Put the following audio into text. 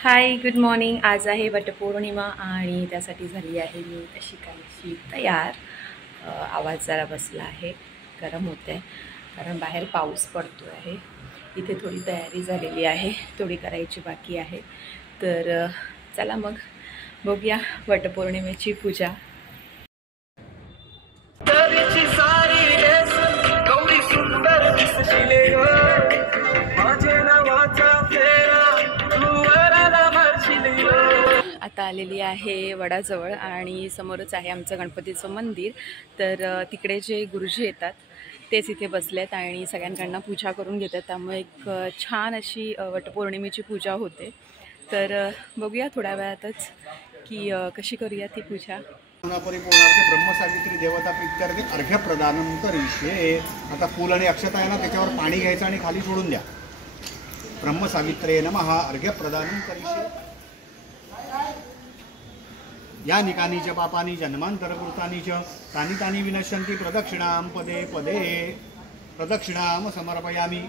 Hi good morning. आज आहे वटपौर्णिमा आणि त्यासाठी झाली आहे मी तशी काहीशी तयार। आवाज जरा बसला आहे, गरम होते कारण बाहेर पाऊस पडतो आहे। इथे थोडी तयारी झालेली आहे, थोडी करायची बाकी आहे। तर चला मग बघूया वटपौर्णिमेची पूजा। आता आलेली आहे वडाजवळ आणि समोरच आहे आमचं गणपतीचं मंदिर। तर तिकडे जे गुरुजी येतात तेच इथे बसलेत आणि सगळ्यांकडनं पूजा करून घेतात, त्यामुळे एक छान अशी वटपौर्णिमेची पूजा होते। तर बघूया थोड्या वेळातच की कशी करूया ती पूजा। परिपूर्णार्थे ब्रह्मसावित्री देवता प्रीत्यर्थे अर्घ्य प्रदान करिष्ये। आता फूल आणि अक्षता आहे ना, त्याच्यावर पाणी घ्यायचं आणि खाली सोडून द्या। ब्रह्मसावित्रे नमः अर्घ्य प्रदान करिष्ये। या निकानी च पापानी जन्मांतरकृतानि च तानि तानि विनश्यन्ति प्रदक्षिणां पदे पदे प्रदक्षिणां समर्पयामि।